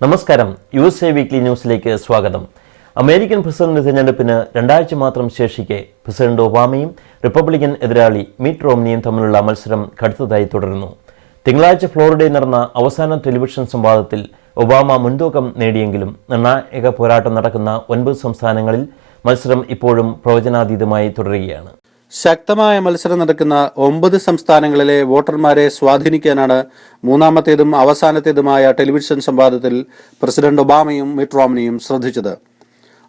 നമസ്കാരം. USA weekly ന്യൂസിലേക്ക് സ്വാഗതം. അമേരിക്കൻ പ്രസിഡന്റ് തിരഞ്ഞെടുപ്പിന് രണ്ടാഴ്ച മാത്രം ശേഷിക്കെ പ്രസിഡന്റ് ഒബാമയും റിപ്പബ്ലിക്കൻ എതിരാളി മിറ്റ് റോംനിയും തമ്മിലുള്ള മത്സരം കടുത്തതായി തുടരുന്നു. തിങ്കളാഴ്ച ഫ്ലോറിഡയിൽ നടന്ന അവസാന ടെലിവിഷൻ സംവാദത്തിൽ ഒബാമ മുൻതൂക്കം നേടിയെങ്കിലും നിർണായക പോരാട്ടം നടക്കുന്ന 9 സംസ്ഥാനങ്ങളിൽ മത്സരം ഇപ്പോഴും പ്രവചനാതീതമായി തുടരുകയാണ്. ശക്തമായ മത്സരം നടക്കുന്ന 9 സംസ്ഥാനങ്ങളിലെ വോട്ടർമാരെ സ്വാധീനിക്കാനാണ് മൂന്നാമത്തേതും അവസാനത്തേതുമായ ടെലിവിഷൻ സംവാദത്തിൽ പ്രസിഡന്റ് ഒബാമയും മിറ്റ് റോംനിയും ശ്രദ്ധിച്ചത്.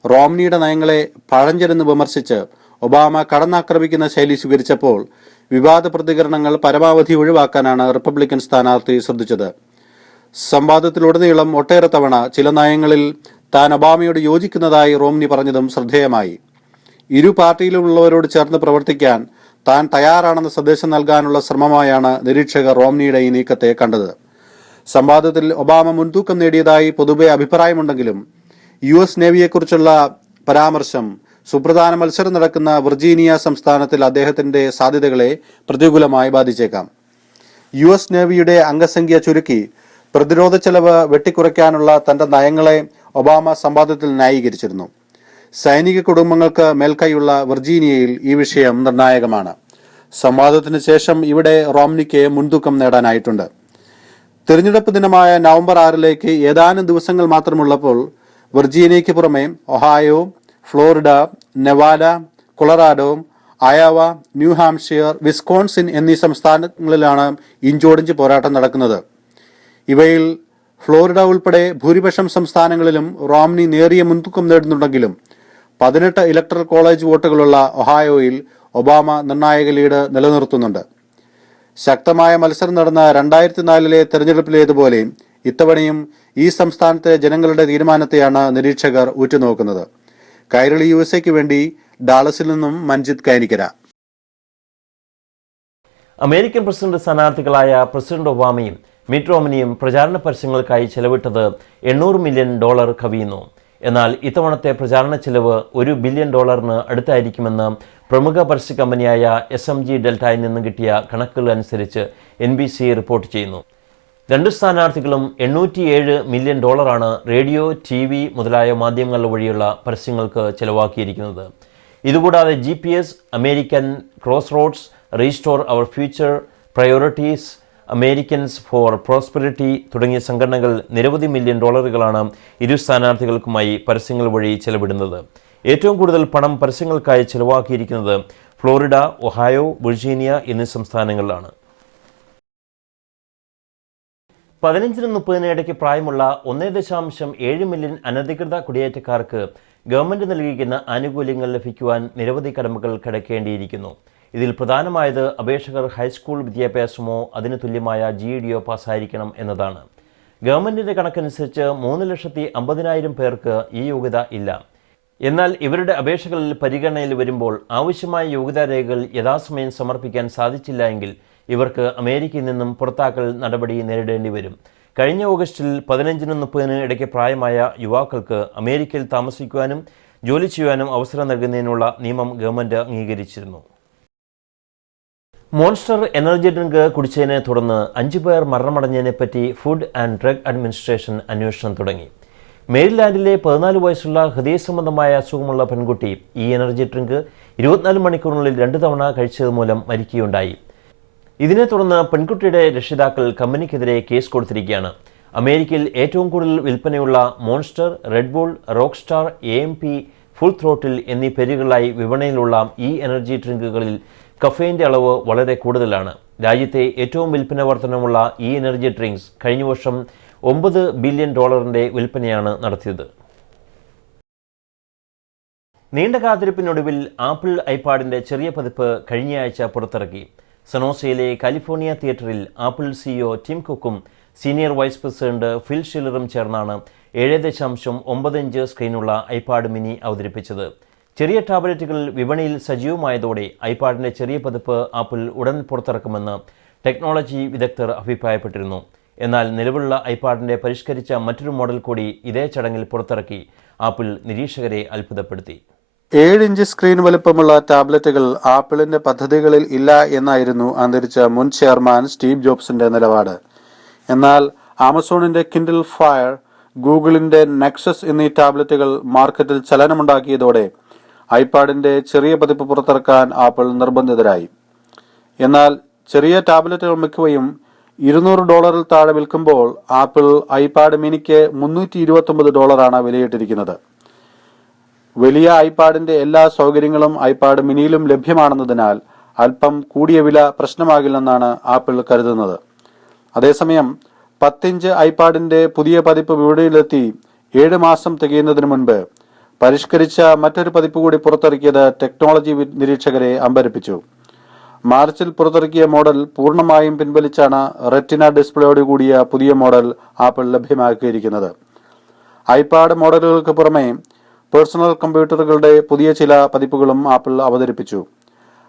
റോംനിയുടെ നയങ്ങളെ പഴഞ്ചനെന്ന് വിമർശിച്ച് ഒബാമ കടന്നാക്രമിക്കുന്ന ശൈലി സ്വീകരിച്ചപ്പോൾ വിവാദ പ്രതികരണങ്ങൾ പരമാവധി ഒഴിവാക്കാനാണ് റിപ്പബ്ലിക്കൻ സ്ഥാനാർത്ഥി ശ്രദ്ധിച്ചത്. സംവാദത്തിലുടനീളം ഒട്ടേറെ തവണ ചില നയങ്ങളിൽ താൻ ഒബാമയോട് യോജിക്കുന്നതായി റോംനി പറഞ്ഞതും ശ്രദ്ധേയമായി. ഇരു പാർട്ടിയിലുള്ളവരോട് ചേർന്ന് പ്രവർത്തിക്കാൻ താൻ തയ്യാറാണെന്ന സന്ദേശം നൽകാനുള്ള ശ്രമമായാണ് നിരീക്ഷകർ റോംനിയുടെ ഈ നീക്കത്തെ കണ്ടത്. സംവാദത്തിൽ ഒബാമ മുൻതൂക്കം നേടിയതായി പൊതുവെ അഭിപ്രായമുണ്ടെങ്കിലും US നേവിയെക്കുറിച്ചുള്ള പരാമർശം സുപ്രധാന മത്സരം നടക്കുന്ന വിർജീനിയ സംസ്ഥാനത്തിൽ അദ്ദേഹത്തിന്റെ സാധ്യതകളെ പ്രതികൂലമായി ബാധിച്ചേക്കാം. US നേവിയുടെ അംഗസംഖ്യ ചുരുക്കി പ്രതിരോധ ചെലവ് വെട്ടിക്കുറയ്ക്കാനുള്ള തന്റെ നയങ്ങളെ ഒബാമ സംവാദത്തിൽ ന്യായീകരിച്ചിരുന്നു. സൈനിക കുടുംബങ്ങൾക്ക് മേൽക്കൈയുള്ള വിർജീനിയയിൽ ഈ വിഷയം നിർണായകമാണ്. സംവാദത്തിന് ശേഷം ഇവിടെ റോംനിക്ക് മുൻതൂക്കം നേടാനായിട്ടുണ്ട്. തിരഞ്ഞെടുപ്പ് ദിനമായ നവംബർ 6 ഏതാനും ദിവസങ്ങൾ മാത്രമുള്ളപ്പോൾ വിർജീനിയയ്ക്ക് പുറമെ Ohio, Florida, Nevada, Colorado, Iowa, new Hampshire, Wisconsin എന്നീ സംസ്ഥാനങ്ങളിലാണ് ഇഞ്ചോടിഞ്ച് പോരാട്ടം നടക്കുന്നത്. ഇവയിൽ ഫ്ലോറിഡ ഉൾപ്പെടെ ഭൂരിപക്ഷം സംസ്ഥാനങ്ങളിലും റോംനി നേരിയ മുൻതൂക്കം നേടുന്നുണ്ടെങ്കിലും 18 ഇലക്ടറൽ കോളേജ് വോട്ടുകളുള്ള ഒഹായോയിൽ ഒബാമ നിർണായക ലീഡ് നിലനിർത്തുന്നുണ്ട്. ശക്തമായ മത്സരം നടന്ന 2004 തെരഞ്ഞെടുപ്പിലേതുപോലെ ഇത്തവണയും ഈ സംസ്ഥാനത്തെ ജനങ്ങളുടെ തീരുമാനത്തെയാണ് നിരീക്ഷകർ ഉറ്റുനോക്കുന്നത്. കൈരളി USAക്ക് വേണ്ടി ഡാളസിൽ നിന്നും മഞ്ജിത് കൈനിക്കര. അമേരിക്കൻ പ്രസിഡന്റ് സ്ഥാനാർത്ഥികളായ പ്രസിഡന്റ് ഒബാമയും മിറ്റ് റോംനിയും പ്രചാരണ പരസ്യങ്ങൾക്കായി ചെലവിട്ടത് $800 മില്യൺ കവിയുന്നു. എന്നാൽ ഇത്തവണത്തെ പ്രചാരണ ചെലവ് $1 ബില്യൺ അടുത്തായിരിക്കുമെന്ന് പ്രമുഖ പരസ്യ കമ്പനിയായ SMG ഡെൽറ്റയിൽ നിന്ന് കിട്ടിയ കണക്കുകൾ അനുസരിച്ച് NBC റിപ്പോർട്ട് ചെയ്യുന്നു. രണ്ട് സ്ഥാനാർത്ഥികളും $807 മില്യൺ റേഡിയോ, TV മുതലായ മാധ്യമങ്ങൾ വഴിയുള്ള പരസ്യങ്ങൾക്ക് ചെലവാക്കിയിരിക്കുന്നത്. ഇതുകൂടാതെ GPS, American Crossroads, Restore Our Future, Priorities, Americans for Prosperity തുടങ്ങിയ സംഘടനകൾ നിരവധി $മില്യൺ ഇരു സ്ഥാനാർത്ഥികൾക്കുമായി പരസ്യങ്ങൾ വഴി ചെലവിടുന്നത്. ഏറ്റവും കൂടുതൽ പണം പരസ്യങ്ങൾക്കായി ചെലവാക്കിയിരിക്കുന്നത് ഫ്ലോറിഡ, ഒഹായോ, വിർജീനിയ എന്നീ സംസ്ഥാനങ്ങളിലാണ്. 15-30 ഇടയ്ക്ക് പ്രായമുള്ള 1.7 മില്യൺ അനധികൃത കുടിയേറ്റക്കാർക്ക് ഗവൺമെന്റ് നൽകിയിരിക്കുന്ന ആനുകൂല്യങ്ങൾ ലഭിക്കുവാൻ നിരവധി കടമകൾ കിടക്കേണ്ടിയിരിക്കുന്നു. ഇതിൽ പ്രധാനമായത് അപേക്ഷകർ ഹൈസ്കൂൾ വിദ്യാഭ്യാസമോ അതിന് തുല്യമായ GEDയോ പാസ്സായിരിക്കണം എന്നതാണ്. ഗവൺമെന്റിന്റെ കണക്കനുസരിച്ച് 3,50,000 പേർക്ക് ഈ യോഗ്യത ഇല്ല. എന്നാൽ ഇവരുടെ അപേക്ഷകളിൽ പരിഗണനയിൽ വരുമ്പോൾ ആവശ്യമായ യോഗ്യതാ രേഖകൾ യഥാസമയം സമർപ്പിക്കാൻ സാധിച്ചില്ല എങ്കിൽ ഇവർക്ക് അമേരിക്കയിൽ നിന്നും പുറത്താക്കൽ നടപടി നേരിടേണ്ടി വരും. കഴിഞ്ഞ ഓഗസ്റ്റിൽ 15-30 ഇടയ്ക്ക് പ്രായമായ യുവാക്കൾക്ക് അമേരിക്കയിൽ താമസിക്കുവാനും ജോലി ചെയ്യുവാനും അവസരം നൽകുന്നതിനുള്ള നിയമം ഗവൺമെന്റ് അംഗീകരിച്ചിരുന്നു. മോൺസ്റ്റർ എനർജി ഡ്രിങ്ക് കുടിച്ചതിനെ തുടർന്ന് 5 പേർ മരണമടഞ്ഞതിനെപ്പറ്റി ഫുഡ് ആൻഡ് ഡ്രഗ് അഡ്മിനിസ്ട്രേഷൻ അന്വേഷണം തുടങ്ങി. മേരിലാൻഡിലെ 14 വയസ്സുള്ള ഹൃദയ സംബന്ധമായ അസുഖമുള്ള പെൺകുട്ടി ഈ എനർജി ഡ്രിങ്ക് 24 മണിക്കൂറിനുള്ളിൽ 2 തവണ കഴിച്ചത് മൂലം മരിക്കുകയുണ്ടായി. ഇതിനെ തുടർന്ന് പെൺകുട്ടിയുടെ രക്ഷിതാക്കൾ കമ്പനിക്കെതിരെ കേസ് കൊടുത്തിരിക്കുകയാണ്. അമേരിക്കയിൽ ഏറ്റവും കൂടുതൽ വിൽപ്പനയുള്ള Monster, Red Bull, Rockstar, AMP, Full Throttle എന്നീ പേരുകളിലായി വിപണിയിലുള്ള ഈ എനർജി ഡ്രിങ്കുകളിൽ കഫേൻ്റെ അളവ് വളരെ കൂടുതലാണ്. രാജ്യത്തെ ഏറ്റവും വിൽപ്പന വർധനമുള്ള ഈ എനർജി ഡ്രിങ്ക്സ് കഴിഞ്ഞ വർഷം $9 ബില്യൺ വിൽപ്പനയാണ് നടത്തിയത്. നീണ്ട കാത്തിരിപ്പിനൊടുവിൽ ആപ്പിൾ ഐപാഡിന്റെ ചെറിയ പതിപ്പ് കഴിഞ്ഞയാഴ്ച പുറത്തിറക്കി. സനോസയിലെ കാലിഫോർണിയ തിയേറ്ററിൽ ആപ്പിൾ CEO ടിം കുക്കും സീനിയർ വൈസ് പ്രസിഡന്റ് ഫിൽ ഷില്ലറും ചേർന്നാണ് 7.9 ഇഞ്ച് സ്ക്രീനുള്ള ഐപാഡ് മിനി അവതരിപ്പിച്ചത്. ചെറിയ ടാബ്ലറ്റുകൾ വിപണിയിൽ സജീവമായതോടെ ഐപാഡിന്റെ ചെറിയ പതിപ്പ് ആപ്പിൾ ഉടൻ പുറത്തിറക്കുമെന്ന് ടെക്നോളജി വിദഗ്ധർ അഭിപ്രായപ്പെട്ടിരുന്നു. എന്നാൽ നിലവിലുള്ള ഐപാഡിന്റെ പരിഷ്കരിച്ച മറ്റൊരു മോഡൽ കൂടി ഇതേ ചടങ്ങിൽ പുറത്തിറക്കി ആപ്പിൾ നിരീക്ഷകരെ അത്ഭുതപ്പെടുത്തി. 7 ഇഞ്ച് സ്ക്രീൻ വലുപ്പമുള്ള ടാബ്ലറ്റുകൾ ആപ്പിളിന്റെ പദ്ധതികളിൽ ഇല്ല എന്നായിരുന്നു അന്തരിച്ച മുൻ ചെയർമാൻ സ്റ്റീവ് ജോബ്സിന്റെ നിലപാട്. എന്നാൽ ആമസോണിന്റെ കിൻഡിൽ ഫയർ, ഗൂഗിളിന്റെ നെക്സസ് എന്നീ ടാബ്ലറ്റുകൾ മാർക്കറ്റിൽ ചലനമുണ്ടാക്കിയതോടെ ഐപാഡിന്റെ ചെറിയ പതിപ്പ് പുറത്തിറക്കാൻ ആപ്പിൾ നിർബന്ധിതരായി. എന്നാൽ ചെറിയ ടാബ്ലറ്റുകൾ മിക്കവയും $200 താഴെ വിൽക്കുമ്പോൾ ആപ്പിൾ ഐപാഡ് മിനിക്ക് $329 വിലയിട്ടിരിക്കുന്നത്. വലിയ ഐപാഡിന്റെ എല്ലാ സൗകര്യങ്ങളും ഐപാഡ് മിനിയിലും ലഭ്യമാണെന്നതിനാൽ അല്പം കൂടിയ വില പ്രശ്നമാകില്ലെന്നാണ് ആപ്പിൾ കരുതുന്നത്. അതേസമയം 10-ഇഞ്ച് ഐപാഡിന്റെ പുതിയ പതിപ്പ് വിപണിയിലെത്തി 7 മാസം തികയുന്നതിന് മുൻപ് പരിഷ്കരിച്ച മറ്റൊരു പതിപ്പ് കൂടി പുറത്തിറക്കിയത് ടെക്നോളജി നിരീക്ഷകരെ അമ്പരപ്പിച്ചു. മാർച്ചിൽ പുറത്തിറക്കിയ മോഡൽ പൂർണ്ണമായും പിൻവലിച്ചാണ് റെറ്റിന ഡിസ്പ്ലേയോട് കൂടിയ പുതിയ മോഡൽ ആപ്പിൾ ലഭ്യമാക്കിയിരിക്കുന്നത്. ഐപാഡ് മോഡലുകൾക്ക് പുറമെ പേഴ്സണൽ കമ്പ്യൂട്ടറുകളുടെ പുതിയ ചില പതിപ്പുകളും ആപ്പിൾ അവതരിപ്പിച്ചു.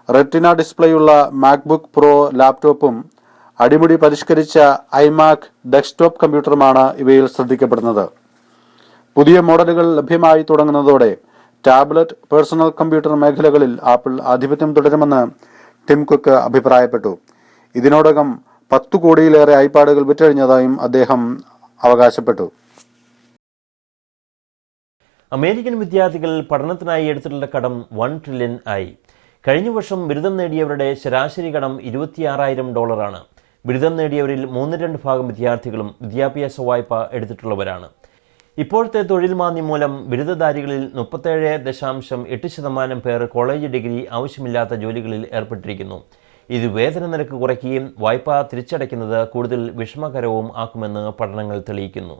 റെറ്റിന ഡിസ്പ്ലേയുള്ള മാക്ബുക്ക് പ്രോ ലാപ്ടോപ്പും അടിമുടി പരിഷ്കരിച്ച ഐമാക് ഡെസ്ക്ടോപ്പ് കമ്പ്യൂട്ടറുമാണ് ഇവയിൽ ശ്രദ്ധിക്കപ്പെടുന്നത്. പുതിയ മോഡലുകൾ ലഭ്യമായി തുടങ്ങുന്നതോടെ ടാബ്ലറ്റ്, പേഴ്സണൽ കമ്പ്യൂട്ടർ മേഖലകളിൽ ആപ്പിൾ ആധിപത്യം തുടരുമെന്ന് ടിം കുക്ക് അഭിപ്രായപ്പെട്ടു. ഇതിനോടകം 10 കോടിയിലേറെ ഐപാഡുകൾ വിറ്റഴിഞ്ഞതായും അദ്ദേഹം അവകാശപ്പെട്ടു. അമേരിക്കൻ വിദ്യാർത്ഥികൾ പഠനത്തിനായി എടുത്തിട്ടുള്ള കടം 1 ട്രില്യൺ ആയി. കഴിഞ്ഞ വർഷം ബിരുദം നേടിയവരുടെ ശരാശരി കടം $24,000. ബിരുദം നേടിയവരിൽ 3/2 വിദ്യാർത്ഥികളും വിദ്യാഭ്യാസ വായ്പ എടുത്തിട്ടുള്ളവരാണ്. ഇപ്പോഴത്തെ തൊഴിൽ മാന്ദ്യം മൂലം ബിരുദധാരികളിൽ 37.8% പേർ കോളേജ് ഡിഗ്രി ആവശ്യമില്ലാത്ത ജോലികളിൽ ഏർപ്പെട്ടിരിക്കുന്നു. ഇത് വേതന നിരക്ക് കുറയ്ക്കുകയും വായ്പ തിരിച്ചടയ്ക്കുന്നത് കൂടുതൽ വിഷമകരവും ആക്കുമെന്ന് പഠനങ്ങൾ തെളിയിക്കുന്നു.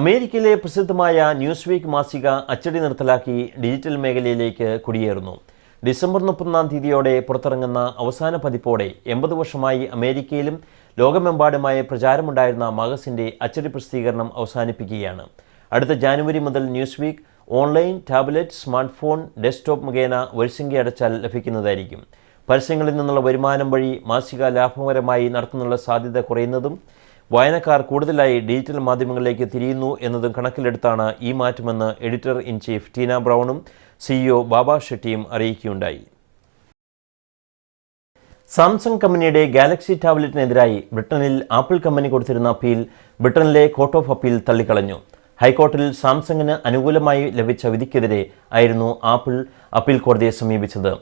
അമേരിക്കയിലെ പ്രസിദ്ധമായ ന്യൂസ് വീക്ക് മാസിക അച്ചടി നിർത്തലാക്കി ഡിജിറ്റൽ മേഖലയിലേക്ക് കുടിയേറുന്നു. ഡിസംബർ 31 പുറത്തിറങ്ങുന്ന അവസാന പതിപ്പോടെ 80 വർഷമായി അമേരിക്കയിലും ലോകമെമ്പാടുമായി പ്രചാരമുണ്ടായിരുന്ന മാഗസിൻ്റെ അച്ചടി പ്രസിദ്ധീകരണം അവസാനിപ്പിക്കുകയാണ്. അടുത്ത ജാനുവരി മുതൽ Newsweek online, tablet, smartphone, desktop മുഖേന വരിസംഖ്യ അടച്ചാൽ ലഭിക്കുന്നതായിരിക്കും. പരസ്യങ്ങളിൽ നിന്നുള്ള വരുമാനം വഴി മാസിക ലാഭകരമായി നടത്തുന്നുള്ള സാധ്യത കുറയുന്നതും വായനക്കാർ കൂടുതലായി ഡിജിറ്റൽ മാധ്യമങ്ങളിലേക്ക് തിരിയുന്നു എന്നതും കണക്കിലെടുത്താണ് ഈ മാറ്റമെന്ന് എഡിറ്റർ ഇൻ ചീഫ് ടീന ബ്രൗണും CEO ബാബ ഷെട്ടിയും അറിയിക്കുകയുണ്ടായി. സാംസങ് കമ്പനിയുടെ ഗാലക്സി ടാബ്ലറ്റിനെതിരായി ബ്രിട്ടനിൽ ആപ്പിൾ കമ്പനി കൊടുത്തിരുന്ന അപ്പീൽ ബ്രിട്ടനിലെ കോർട്ട് ഓഫ് അപ്പീൽ തള്ളിക്കളഞ്ഞു. ഹൈക്കോർട്ടിൽ സാംസങ്ങിന് അനുകൂലമായി ലഭിച്ച വിധിക്കെതിരെ ആയിരുന്നു ആപ്പിൾ അപ്പീൽ കോടതിയെ സമീപിച്ചത്.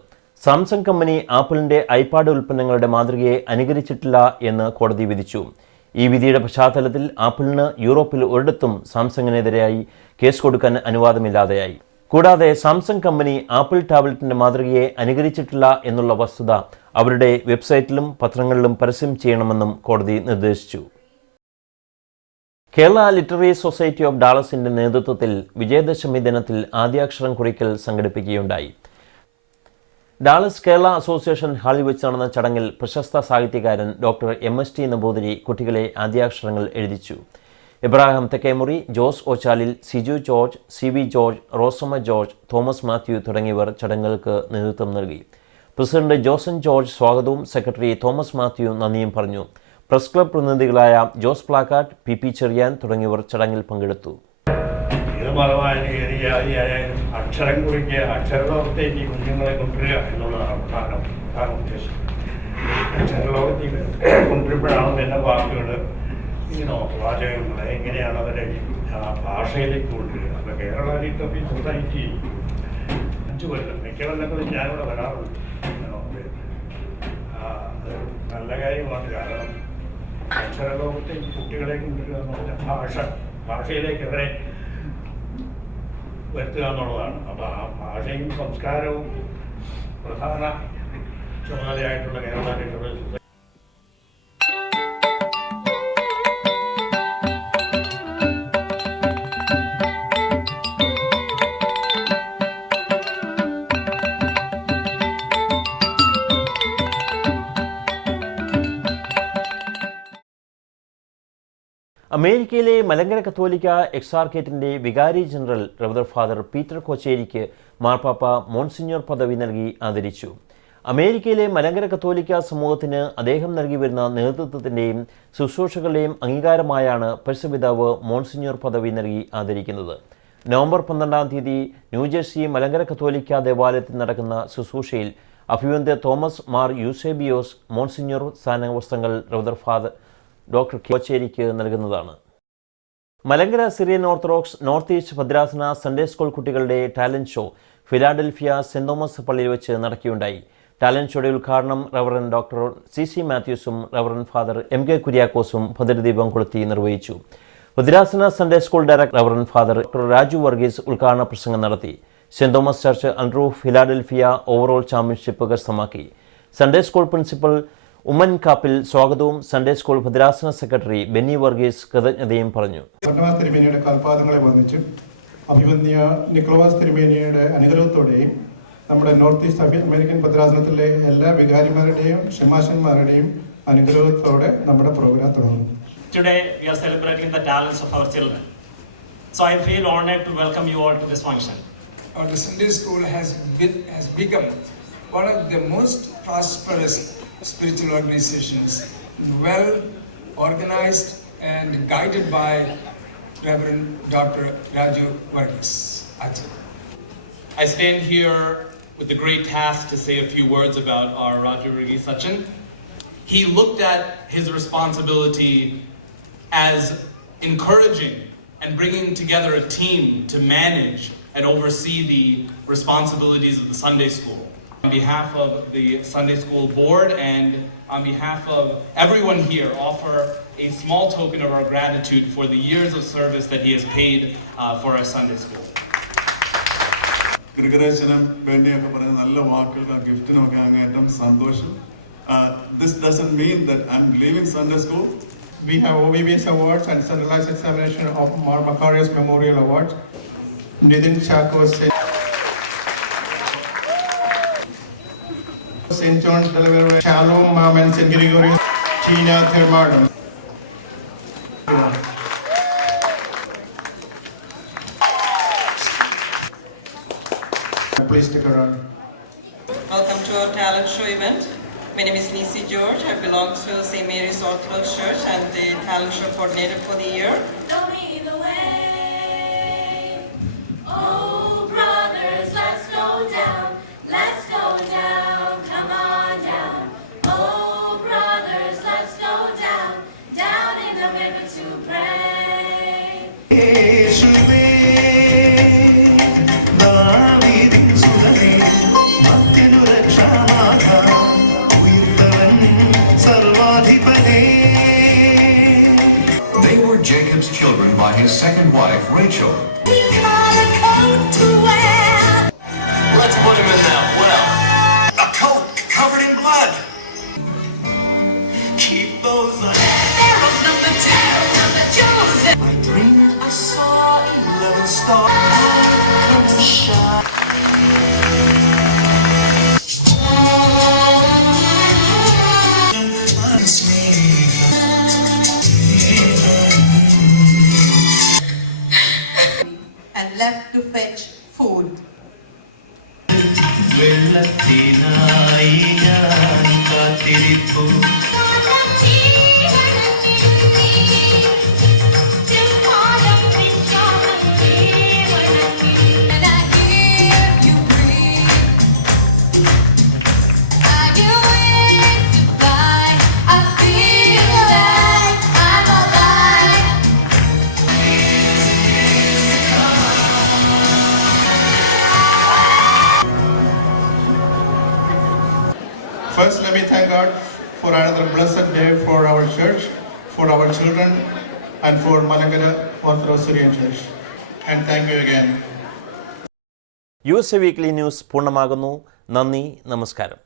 സാംസങ് കമ്പനി ആപ്പിളിന്റെ ഐപാഡ് ഉൽപ്പന്നങ്ങളുടെ മാതൃകയെ അനുകരിച്ചിട്ടില്ല എന്ന് കോടതി വിധിച്ചു. ഈ വിധിയുടെ പശ്ചാത്തലത്തിൽ ആപ്പിളിന് യൂറോപ്പിൽ ഒരിടത്തും സാംസങ്ങിനെതിരായി കേസ് കൊടുക്കാൻ അനുവാദമില്ലാതെയായി. കൂടാതെ സാംസങ് കമ്പനി ആപ്പിൾ ടാബ്ലറ്റിന്റെ മാതൃകയെ അനുകരിച്ചിട്ടില്ല എന്നുള്ള വസ്തുത അവരുടെ വെബ്സൈറ്റിലും പത്രങ്ങളിലും പരസ്യം ചെയ്യണമെന്നും കോടതി നിർദ്ദേശിച്ചു. കേരള ലിറ്റററി സൊസൈറ്റി ഓഫ് ഡാളസിന്റെ നേതൃത്വത്തിൽ വിജയദശമി ദിനത്തിൽ ആദ്യാക്ഷരം കുറിക്കൽ സംഘടിപ്പിക്കുകയുണ്ടായി. ഡാളസ് കേരള അസോസിയേഷൻ ഹാളിൽ വെച്ച് നടന്ന ചടങ്ങിൽ പ്രശസ്ത സാഹിത്യകാരൻ ഡോക്ടർ MST നമ്പൂതിരി കുട്ടികളെ ആദ്യാക്ഷരങ്ങൾ എഴുതിച്ചു. ഇബ്രാഹിം തെക്കേമുറി, ജോസ് ഓച്ചാലിൽ, സിജു ജോർജ്, CB ജോർജ്, റോസമ്മ ജോർജ്, തോമസ് മാത്യു തുടങ്ങിയവർ ചടങ്ങുകൾക്ക് നേതൃത്വം നൽകി. പ്രസിഡന്റ് ജോസൻ ജോർജ് സ്വാഗതവും സെക്രട്ടറി തോമസ് മാത്യു നന്ദിയും പറഞ്ഞു. പ്രസ് ക്ലബ് പ്രതിനിധികളായ ജോസ് പ്ലാക്കാട്ട്, PP ചെറിയാൻ തുടങ്ങിയവർ ചടങ്ങിൽ പങ്കെടുത്തു. അക്ഷരം കുറിക്കുക, അക്ഷരലോകത്തേക്ക് കുഞ്ഞുങ്ങളെ കൊണ്ടുവരിക എന്നുള്ളതാണ് പ്രധാന ഉദ്ദേശം. അക്ഷരലോകത്തേക്ക് കൊണ്ടുവരുമ്പോഴാണ് പിന്നെ വാക്കുകൾ, വാചകങ്ങൾ എങ്ങനെയാണ് അവരെ ഭാഷയിലേക്ക് കൊണ്ടുവരിക. അപ്പോൾ കേരള ലിറ്റററി സൊസൈറ്റി 5 കൊല്ലം, മിക്ക കൊല്ലങ്ങളിൽ ഞാനിവിടെ വരാറുണ്ട്. അത് നല്ല കാര്യമാണ്. കാരണം അക്ഷരലോകത്തേക്ക് കുട്ടികളെ കൊണ്ടുവരിക എന്ന് പറഞ്ഞാൽ ഭാഷയിലേക്ക് അവരെ വരുത്തുക എന്നുള്ളതാണ്. അപ്പോൾ ആ ഭാഷയും സംസ്കാരവും പ്രധാന ചുമതലയായിട്ടുള്ള കേരള ലിറ്റററി സൊസൈറ്റി. അമേരിക്കയിലെ മലങ്കര കത്തോലിക്ക എക്സാർക്കേറ്റിന്റെ വികാരി ജനറൽ റവർ ഫാദർ പീറ്റർ കോച്ചേരിക്ക് മാർപ്പാപ്പ മോൺസിഞ്ഞോർ പദവി നൽകി ആദരിച്ചു. അമേരിക്കയിലെ മലങ്കര കത്തോലിക്ക സമൂഹത്തിന് അദ്ദേഹം നൽകി വരുന്ന നേതൃത്വത്തിൻ്റെയും ശുശ്രൂഷകളുടെയും അംഗീകാരമായാണ് പരിശുദ്ധപിതാവ് മോൺസിഞ്ഞോർ പദവി നൽകി ആദരിക്കുന്നത്. നവംബർ 12 ന്യൂജേഴ്സി മലങ്കര കത്തോലിക്ക ദേവാലയത്തിൽ നടക്കുന്ന ശുശ്രൂഷയിൽ അഭിവന്ദ്യ തോമസ് മാർ യൂസേബിയോസ് മോൺസിഞ്ഞോർ സ്ഥാനവസ്ത്രങ്ങൾ റവർ ഫാദർ ഡോക്ടർ കോച്ചേരിക്ക് നൽകുന്നതാണ്. Malankara Syrian Orthodox north east ഭദ്രാസന സൺഡേ സ്കൂൾ കുട്ടികളുടെ talent show Philadelphia Saint Thomas പള്ളിയിൽ വെച്ച് നടക്കുകയുണ്ടായി. ടാലന്റ് ഷോയുടെ ഉദ്ഘാടനം റവറൻ ഡോക്ടർ CC മാത്യൂസും റവറൻ ഫാദർ MK കുര്യാക്കോസും ഭദ്രദീപം കൊളുത്തി നിർവഹിച്ചു. ഭദ്രാസന Sunday school director reverend father doctor Raju Varghese ഉദ്ഘാടന പ്രസംഗം നടത്തി. സെന്റ് തോമസ് ചർച്ച് അൺറൂഫ് ഫിലാഡൽഫിയ ഓവറോൾ ചാമ്പ്യൻഷിപ്പ് കരസ്ഥമാക്കി. Sunday school principal Oommen Kappil സ്വാഗതവും സൺഡേ സ്കൂൾ ഭദ്രാസന സെക്രട്ടറി ബെന്നി വർഗീസ് കൃതജ്ഞതയും പറഞ്ഞു. തിരുമേനിയുടെ കാൽപാദങ്ങളെ വന്ദിച്ച് അഭിവന്യ നിക്കോളാസ് തിരുമേനിയുടെ അനുഗ്രഹത്തോടെയും നമ്മുടെ നോർത്ത് ഈസ്റ്റ് അമേരിക്കൻ ഭദ്രാസനത്തിലെ എല്ലാ വികാരിമാരുടെയും ഷമാശന്മാരുടെയും അനുഗ്രഹത്തോടെ നമ്മുടെ പ്രോഗ്രാം തുടങ്ങുന്നു. Today we are celebrating the talents of our children. So I feel honored to welcome you all to this function. Our Sunday school has become one of the most prosperous spiritual organizations, well organized and guided by Reverend Dr. Raju Varghese. I stand here with the great task to say a few words about our Raju Varghese Sachin. He looked at his responsibility as encouraging and bringing together a team to manage and oversee the responsibilities of the Sunday school. On behalf of the Sunday School Board and on behalf of everyone here, offer a small token of our gratitude for the years of service that he has paid for our Sunday school. This doesn't mean that I'm leaving Sunday school. We have OVBS awards and centralized examination of Macarius Memorial Awards. Nidin Chakos, St. John's Delaware, Shalom Mom and St. Gregory, Tina Thermardon. Please stick around. Welcome to our talent show event. My name is Nisi George. I belong to St. Mary's Orthodox Church and the talent show coordinator for the year. Show me the way. Oh, brothers, let's go down. Let's go down. Come on down. Oh, brothers, let's go down. Down in the river to pray. They were Jacob's children by his second wife, Rachel. We got a coat to wear. Let's put him in that well. A coat covered in blood. Keep those Pharaoh's number two. I dreamed I saw 11 stars shine. And left to fetch food. And I hear you breathe. I hear winds fly. I feel like I'm alive. First, let me thank God for another blessed day for our church, for our children, and for Malangara Orthodox Syrian Church. And thank you again. USA weekly news പൂർണ്ണമാകുന്നു. നന്ദി, നമസ്കാരം.